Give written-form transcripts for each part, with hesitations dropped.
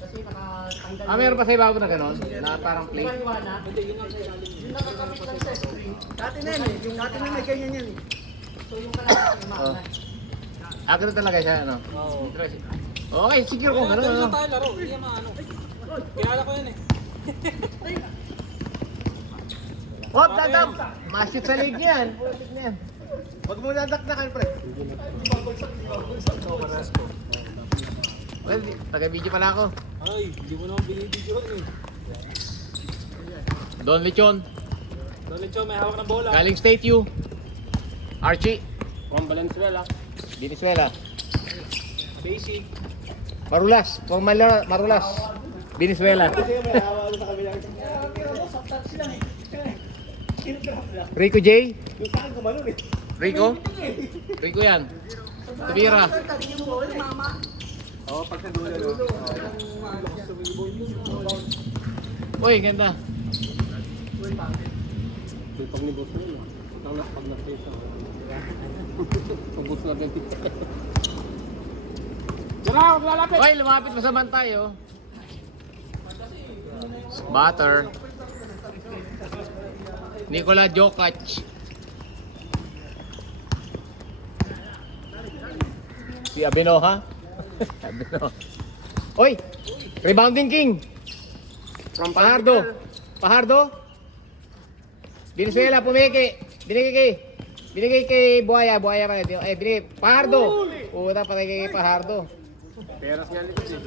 Kasi nakatanggal. Meron pa sa ibabaw na gano'n? Na parang plate? Hindi, yun nakakamit lang sa screen. Dati na yan eh. Yung dati na may ganyan yan eh. So yung kalahati umaangat. Ganun talaga siya, ano? Oo. Okay, secure ko, gano'n, ano? tayo laro, hindi yan maano. Kilala ko yan eh. Hop, dadam! Mashoot sa leg yan. Putik na yan. Huwag mo nadakdakan, pre. Well, taga-video pala ako. Ay, hindi mo naman binibidyohan eh. Don Lechon, Donito, may hawak ng bola. galing State U. Archie, Juan Valenzuela. Venezuela. Basic. Marulas, Marulas. Venezuela. Kasi may hawa sa kabila. Rico J. Yung sa akin gumanon eh. Rico? Rico yan. Tubira. Oo, pag sa dulo. Uy, ganda. Pag ni boss mo yun. Pag na-face ako. Pag boss na din. Tara, huwag lalapit! Uy, lumapit pa sa bantay, oh. Butter. Nikola Jokic. Si Abinoha. Abinoha. Uy! Rebounding king! From Pahardo. Pahardo. Venezuela, binigay kay Buhaya pa. Binigay. Pahardo. Puta, patay kay Pahardo. Peras nga likod eh.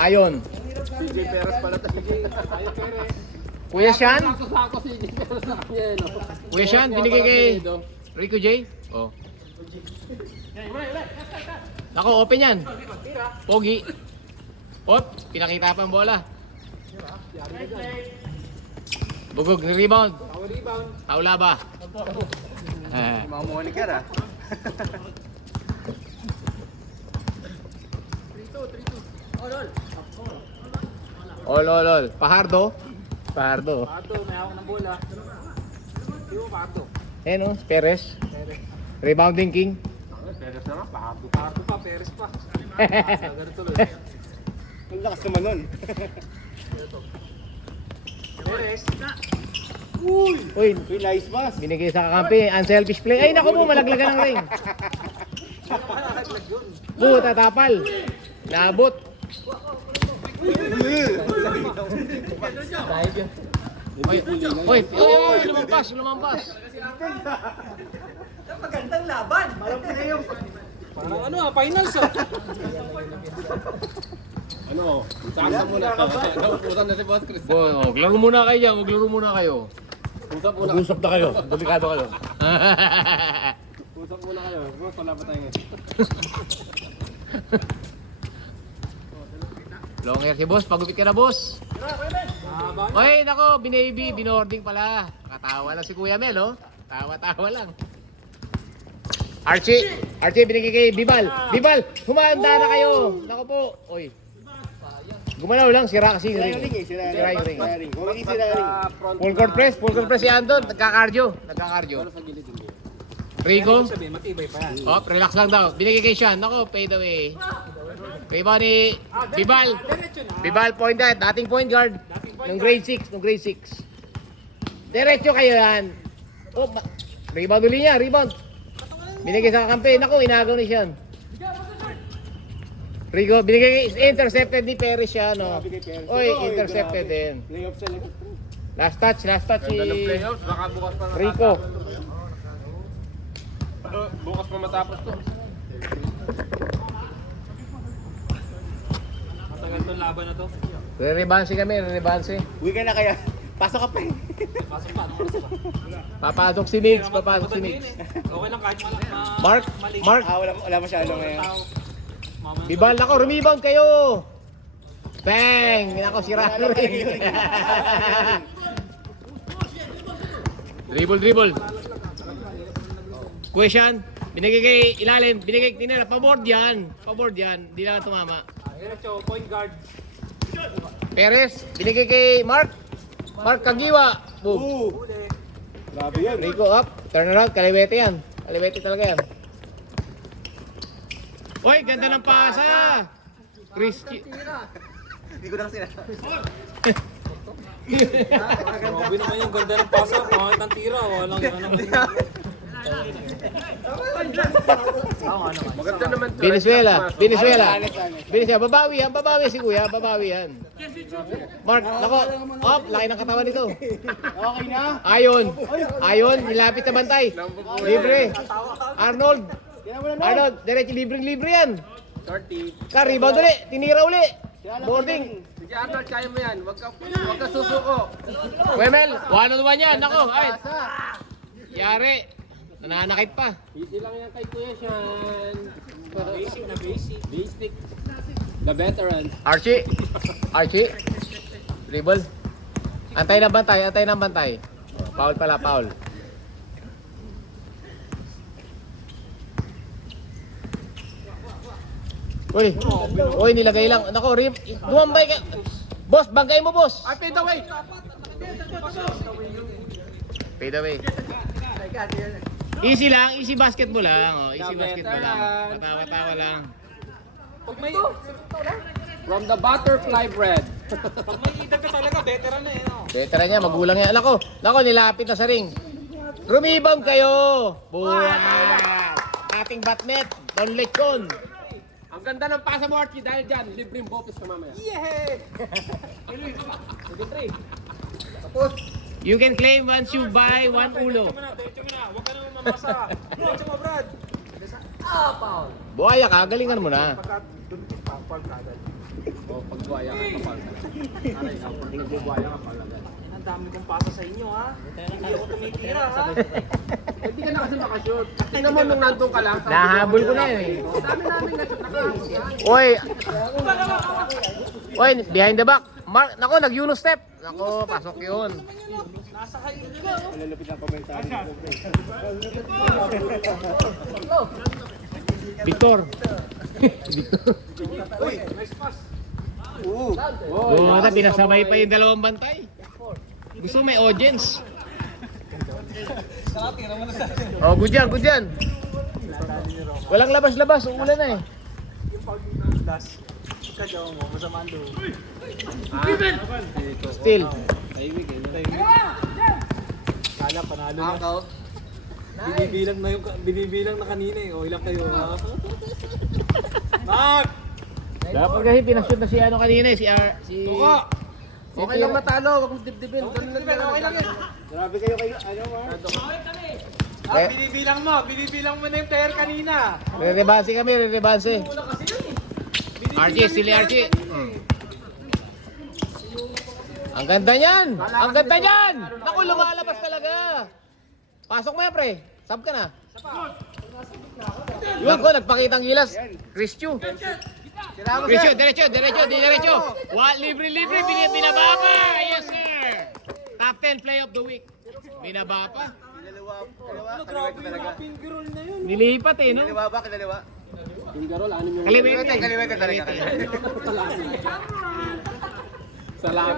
Ayon. CJ Peras pala ito. Ayaw Peres. Kuya Sean. Sako CJ Peras na kanya eh. No? Kuya Sean, binigay kay Rico J. Oh. Nako, open yan. Pogi. Op, pinakita pa ang bola. Bugog, rebound. Power rebound. Taula ba? Mga moniker ah. All. Pahardo. Pato, may hawak ng bola. Di mo Pato. Oh, Perez. Rebounding king. Peres na nga, Pato pa, Peres pa. Ganito tuloy. Ang lakas naman nun. Peres. Uy, Uy, nice pass. binigay sa kakampi. Unselfish play. Ay, naku mo, malaglagan ng ring. Puta, tapal. Labot. Uy, lumampas. Magandang laban. Parang ano finals ah. Ano? Saan muna? Naupusan na si Boss Chris. Maglaro muna kayo dyan, maglaro muna kayo. Usap muna. Mag-usap na kayo, delikado kayo. Usap muna kayo. Boss, wala pa tayo ngayon. Long hair si boss, pagupit ka na boss. Oy, nako, binording pala. Nakatawa lang si Kuya Mel, oh. Tawa-tawa lang. Archie, binigay kay Bibal. Bibal, humanda na kayo. Nako po. Oy. Gumalaw lang, sira kasi yung ring. Sira yung ring. Kumagi sila ring. Full court press si Andon. Nagka-cardio. Pero sa gilid hindi. Rico, Sabihin, matibay pa yan. oh, relax lang daw. Binigay kay Sean. Nako, fade away. Rebound ni Bibal. Diretso na. Bibal point guard, dating point guard. Nung grade 6, Diretso kayo yan. Oh, rebound uli niya, rebound. Binigay sa kakampi. Naku, inagaw ni Sean. Rico, binigay, intercepted ni Perez siya, no? Oy, intercepted din. Playoff sa likod. Last touch si Ganda ng playoffs, baka bukas pa Rico. Bukas pa matapos to. Matagal tong laban na to. Re-rebanse kami, re-rebanse. Uwi ka na kaya. Pasok ka pa eh. Pasok pa, pasok pa. Papasok si Migs. Okay lang kahit Mark. Wala masyado ngayon. Bibal ako, rebound kayo. Bang! Nako, sira na rin. Dribble. Question. Binigay kay ilalim. Binigay kay Tinera. Paboard yan. Hindi lang tumama. Diretso, point guard. Perez. Binigay kay Mark. Mark Kagiwa. Boom. Huli. Grabe yan. Rico up. Turn around. Kaliwete yan. Kaliwete talaga yan. Uy, ganda ng pasa. Christy. Hindi ko na sinasabi. Grabe naman yung ganda ng pasa. Pangit ang tira. Walang ano. Maganda naman to. Venezuela. Babawi si Kuya, babawi yan. Mark, nako. Op, laki ng katawan nito. Okay na? Ayon, nilapit na bantay. Libre. Arnold, diretso libreng-libre yan. Shorty. Rebound ulit, tinira uli. Boarding. Sige Arnold, kaya mo yan. Huwag ka susuko. Wemel, 1-on-1 yan. Nako, ay. Yari. Nananakit pa. Easy lang yan kay Kuya Sean. Basic na basic. Basic. The veteran. Archie. Dribble. Antay ng bantay. Foul pala, foul. Uy, nilagay lang. Nako, dumambay ka. Boss, bangkay mo, boss. I paid away. Fade away. Easy lang, easy basketball lang. Oh, easy basketball lang. Patawa-tawa lang. Pag may... From the butterfly bread. Veteran niya, magulang niya. Nako, nilapit na sa ring. Rumibang kayo. Buwan. Ating batnet, Don Lechon. Ang ganda ng pasa mo, Archie, dahil dyan, libreng bopis ka mamaya. Yehey! Sige, 3. Tapos. You can claim once you buy one ulo. Huwag ka naman mamasa. Diretso mo, Brad. Foul. Buhaya ka, galingan mo na. Oh, pag buhaya ka, kapal ka. Pag buhaya ka, kapal agad. Ang dami kong pasa sa inyo, ha? Hindi ako tumitira, ha? Hindi ka na kasi makashoot. Tingnan mo nung nandun ka lang. Nahabol ko na yun eh. Dami namin nakashoot. Oy, behind the back. Mark, nako, nag-Uno step. Nako, pasok yun. Malalapit ang komentaryo. Victor. Uy! Nice pass! Oo! Oh, pinasabay pa yung dalawang bantay. Gusto may audience. Oh, good yan. Walang labas-labas, uulan na eh. Still. Kala panalo na. Binibilang na kanina eh. O ilang kayo ha? Mark! Dapat kasi pinashoot na si ano kanina eh, si Okay lang matalo, wag mong dibdibin. Okay lang yan. Grabe kayo ano Mark? Binibilang mo na yung player kanina. Re-rebanse kami, re-rebanse. Archie, silly Archie. Ang ganda niyan! Naku, lumalabas talaga. Pasok mo yan, pre. Sub ka na. Naku, nagpakitang gilas. Christian, diretso. Libre, binaba pa. Yes, sir. Top 10 play of the week. Binaba pa. Grabe talaga. Nilipat eh, no? Kaliwa ba? Kaliwa? Pingarol, ano yung... Kaliwa talaga. Salamat.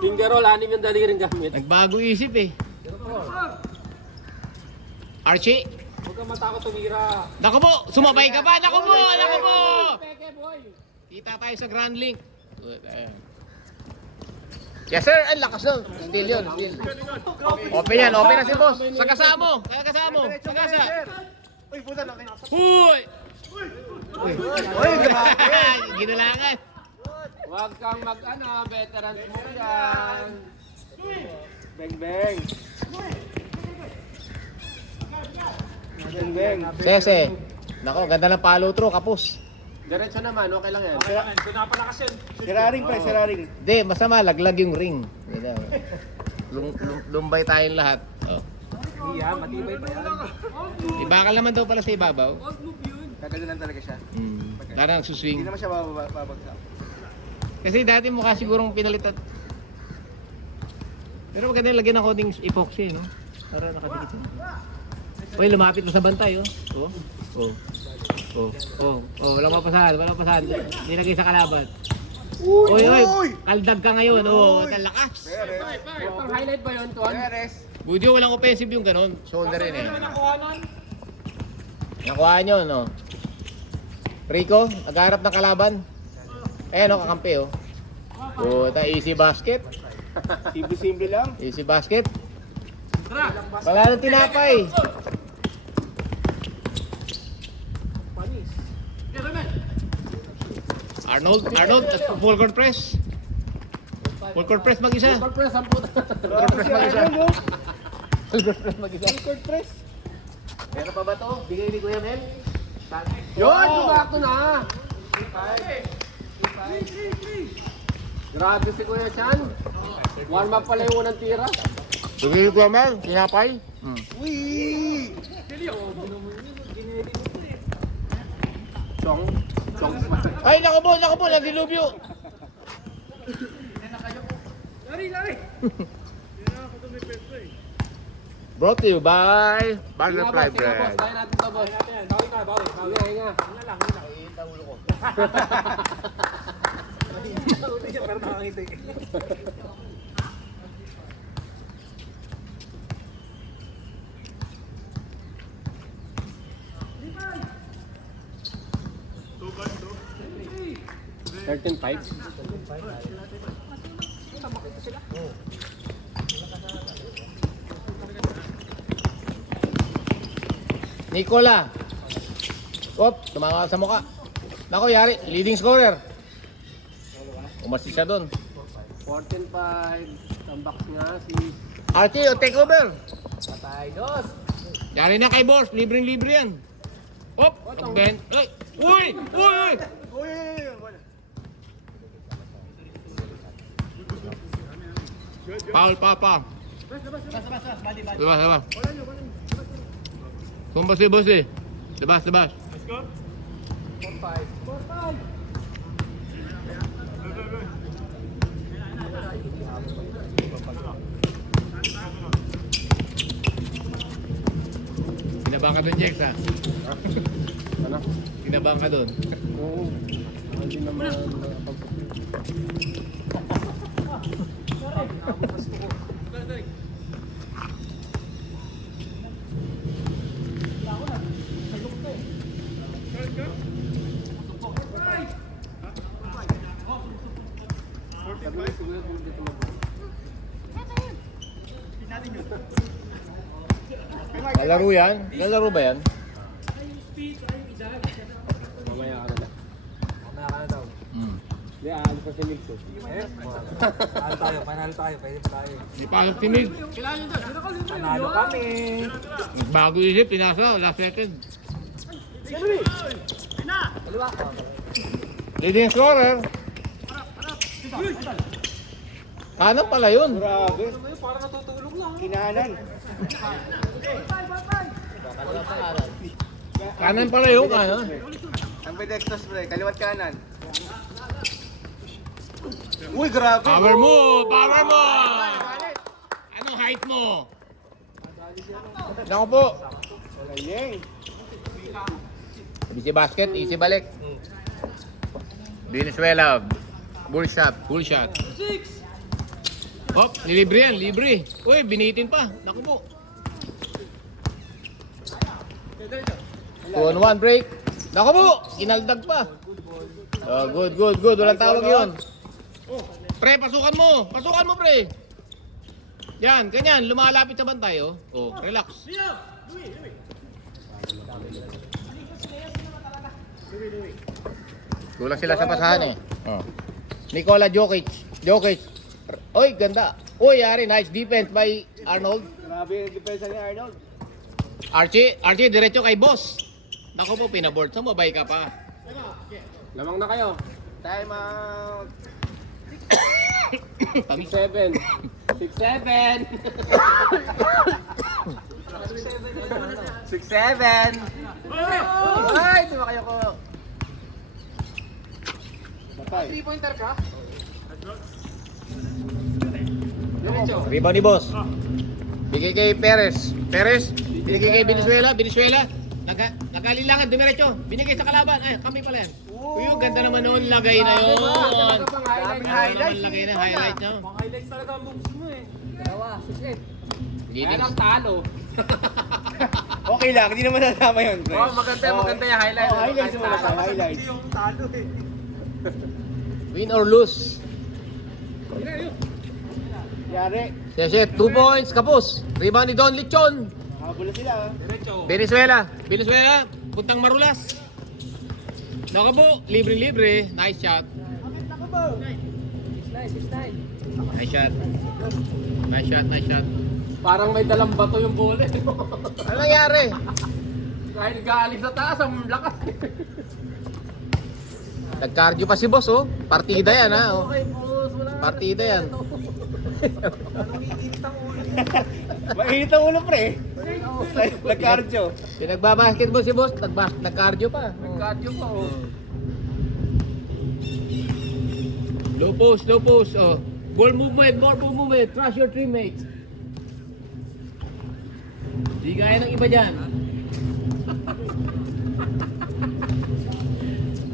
Pingarol, anim yung daliring gamit. Nagbago isip eh. Archie. Huwag kang matakot tumira. Naku po, sumabay ka pa. Naku po. Kita tayo sa Grand Link. Yes sir, ang lakas nun. Still yun. Open na si boss. Sagasa mo. Sagasa. Uy, puta lang. Huy! Uy, grabe! Ginulangan. Huwag kang veterans mo yan. Bang. Bang. Sese. Nako, ganda ng follow through, kapos. Diretso naman, okay lang yan. Siraring pre, siraring. Hindi, masama, laglag yung ring. Lumbay tayong lahat. Oh. Iya, matibay pa yan. Ibakal naman daw pala sa ibabaw. Kagano lang talaga siya. Parang Hindi suswing. naman siya babagsak. Kasi dati mukha sigurong pinalitan. Pero maganda lagyan ng konting epoxy, no? Para nakadikit siya. Uy, lumapit na sa bantay, oh. Walang mapasahan. Nilagay sa kalaban. Uy, kaldag ka ngayon, talakas. Pang highlight ba yun, Tuan? Budyo, walang offensive yung ganon. Shoulder rin eh. Nakuha nyo, no? Rico, nagharap ng kalaban. Ayan o, kakampi o. Puta, easy basket. Simple-simple lang. Easy basket. Wala nang tinapay. Arnold, at full court press. Full court press mag-isa. Full press ang puta. Full court press mag-isa. Full court press mag-isa. Record press. Meron pa ba to? Bigay ni Kuya Mel? Yun, sumakto na. Grabe si Kuya Chan. Warm up pala yung unang tira. Bigay ni Kuya Mel, tinapay. Uy! Chong. Chong. Ay, naku po, nagdilubyo. Brought to you by Butterfly Bread. Kaya natin ito, boss. Hinga, hinga. Pero nakangiti. Certain pipes. Nicola. Op, tumawa sa mukha. Nako, yari, leading scorer. Umasis siya doon. 14-5. Tambak nga si... Archie, take over. Patay, dos. Yari na kay boss, libreng-libre yan. Op, ben. Ay, uy, uy, uy. Foul, papa. Labas. Kumbas si boss eh. Labas. Kinabang ka doon, Jex, ha? Ano? Kinabang ka doon. Oo. Hindi naman... Lalaro yan? Lalaro ba yan? Mamaya ka na lang. Mamaya ka na daw. Hindi, ano pa si Nix eh. Panalo tayo, pwede pa tayo. Di pa ang tinig. Panalo kami. Bago isip, pinasa, last second. Leading scorer. Kanan pala yun. Grabe. Parang natutulog lang. Kinanan. Kanan pala yun, kanan. Ambidextrous, pre. Kaliwat kanan. Uy, grabe. Power mo! Anong height mo? Naku po. Wala yeng. Easy basket, easy balik. Venezuela. Bull shot. Hop, libre yan, libre. Uy, binitin pa. Naku po. 2-on-1 break. Naku po, inaldag pa. Oh, good. Walang tawag yun. Pre, pasukan mo, pre. Yan, ganyan, lumalapit sa bantay, oh. Oh, relax. Kulang sila sa pasahan eh. Oh. Nikola Jokic. Oy, ganda. Oy, yari, nice defense by Arnold. Grabe yung depensa ni Arnold. Archie, diretso kay boss. Nako po, pinaboard. Sumabay ka pa. Lamang na kayo. Time out. 6-7. 6-7. 6-7. Ay, tumakaya ko. Patay. 3-pointer ka? Rebound ni boss. Bigay kay Perez. Binigay kay Venezuela. Nagalilangan, dumiretso. Binigay sa kalaban. Ay, kami pala yan. Uy, ganda naman noon. Lagay na yun. Lagay na highlight, no? Pang highlights talaga ang moves mo eh. Kaya lang talo. Okay lang, hindi naman nasama yun, pre. Maganda yung highlight. Oh, highlights mo na sa highlights. Hindi yung talo eh. Win or lose. Yari. Seset, 2 points, kapos. Rebound ni Don Lichon. Nakabula sila. Venezuela, puntang Marulas. Nakabo, libre-libre. Nice shot. Nice shot. Parang may dalang bato yung bola. Ano nangyari? Kahit galing sa taas, ang lakas. Nag-cardio pa si boss, oh. Partida yan, ha. Oh. boss, wala. Partida yan. Mainit ang ulo, pre. Nag-cardio. Pinagbabasketball si boss, nag-cardio pa. Nag-cardio pa, oh. Low post, oh. More movement, trust your teammates. Di gaya ng iba dyan.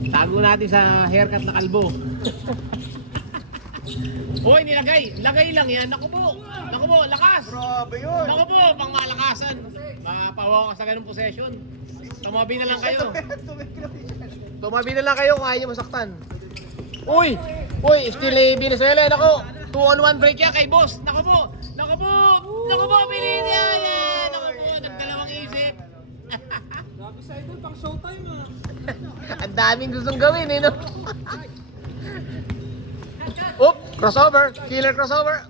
Tago natin sa haircut na kalbo. Hoy, nilagay. Lagay lang yan. Naku po, lakas. Grabe yun. Naku po, pang malakasan. Mapapawa ka sa ganung possession. Tumabi na lang kayo. Tumabi na lang kayo kung ayaw nyo masaktan. Uy, still Venezuela. Naku, 2-on-1 break yan kay boss. Naku po, bilhin niya. Naku po, nagdalawang isip. Grabe sa idol, pang showtime ah. Ang daming gustong gawin eh, no? Crossover. Killer crossover.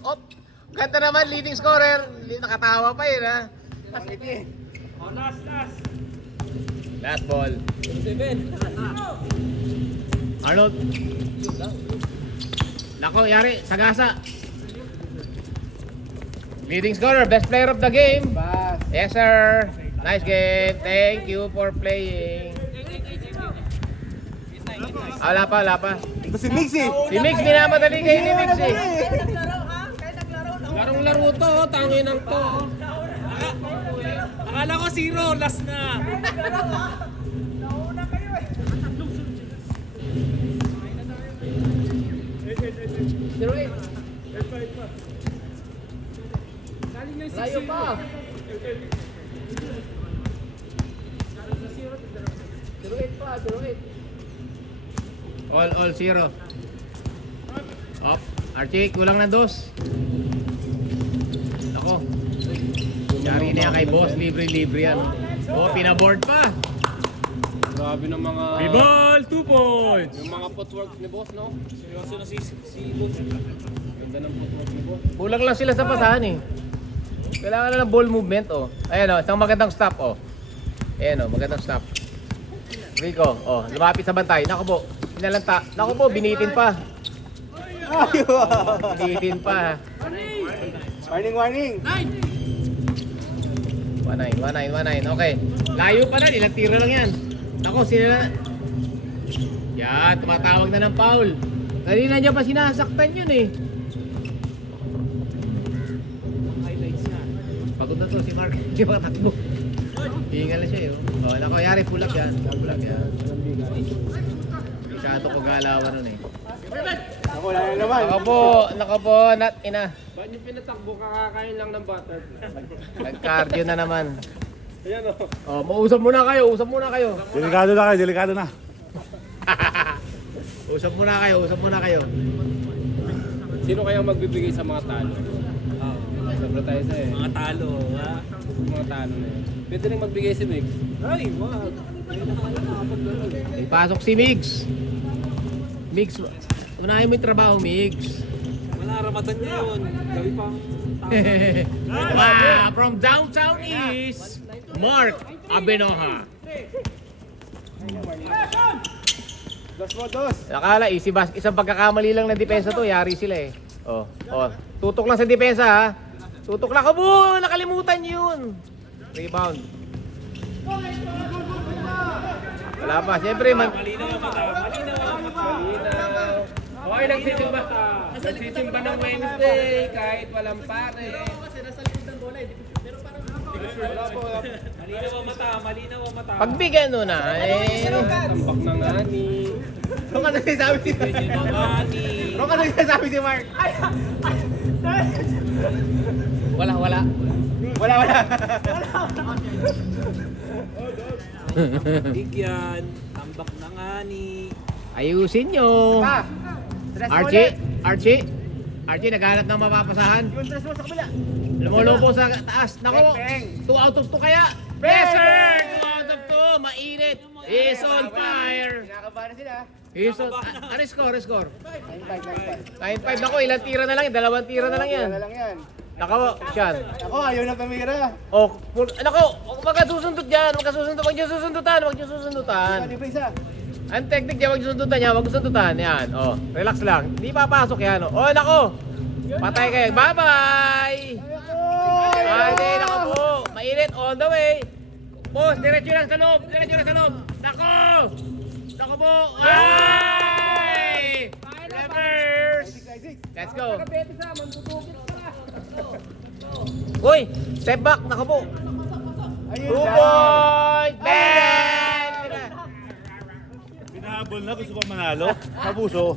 Ganda naman, leading scorer. Nakatawa pa yun, ha? Oh, last. Last ball. 7. Arnold. Nako, yari. Sagasa. Leading scorer. Best player of the game. Bas. Yes, sir. Nice game. Thank you for playing. Wala pa. Ito si Mix eh. Si Mix, minamadali kayo ni Mix eh. Larong-laro to, tangin ng to. Akala ko 0, last na. Layo pa. All 0. Up. Archie, kulang ng 2. Ako. Yari na yan kay boss. Libre yan. Oh, pinaboard pa. Grabe ng mga... Ball, 2 points. Yung mga footwork ni boss, no? Seryoso na si Boss. Ganda ng footwork ni boss. Kulang lang sila sa pasahan eh. Kailangan na ng ball movement oh. Ayan oh, isang magandang stop oh. Ayan oh, magandang stop. Rico, oh, lumapit sa bantay. Naku po, pinalanta. Naku po, binitin pa. Binitin pa. Warning. 19. Okay. Layo pa na, ilang tiro lang yan. Naku, sila. Yan, tumatawag na ng foul. Kanina niya pa sinasaktan yun eh. Highlights na. Pagod na to si Mark. Hindi pa takbo. Hingal na siya eh. Oh, nako, yari pull up yan. Masyado ko galawan nun eh. Ako, wala na naman. Nako po, not ina. Ba't yung pinatakbo, kakakain lang ng butter? Nag-cardio na naman. Ayan, oh. Oh, mausap muna kayo. Delikado na. Usap muna kayo. Sino kaya magbibigay sa mga talo? Sobra tayo sa eh. Mga talo, ha? Mga talo na yun. Pwede rin magbigay si Mix. Ay, wag. Ipasok si Migs. Migs, unahin mo yung trabaho, Migs. Wala, Ramadan yun. Gawi pang Wow, from downtown East, Mark Abenoja. Dos. Nakala, isang pagkakamali lang ng depensa to, yari sila eh. Oh, tutok lang sa depensa ha. Tutok lang. Kabo, nakalimutan nyo yun. Rebound. Wala pa, siyempre malinaw ang mata. Okay, nagsisimba. Nagsisimba ng Wednesday kahit walang pare. Malinaw ang mata. pagbigyan mo na. Tambak na nga ni... Ano ka nagsasabi si Ano ka nagsasabi si Mark? Wala. Bigyan. Tambak na nga ni. Ayusin nyo. Archie, naghanap ng mapapasahan. Yung tres mo sa kabila. Lumulupo sa taas. Nako, Peng. 2 out of 2 kaya? Yes, sir! 2 out of 2. Mainit. He's on fire. Kinakabahan na sila. He's on... Ano score? 9-5. 9-5. Nako, ilang tira na lang yan? 2 tira na lang yan. Wala lang yan. Nako, Sean. Ako, ayaw na pamira. Oh, nako, huwag ka susundot dyan. Huwag niyo susundutan. Ano ba isa? Ang technique niya, huwag niyo sundutan niya. Huwag niyo sundutan. Yan, oh. Relax lang. Hindi papasok yan, oh. Oh, nako. Patay kayo. Bye-bye! Hindi, nako po. Mainit all the way. Boss, diretso lang sa loob. Nako! Nako po. Ay! Reverse! Let's go. Betis ha, mandudugit ka. Uy, step back. Nako po. 2 point. Ben! Pinahabol na, gusto pa manalo. Kapuso.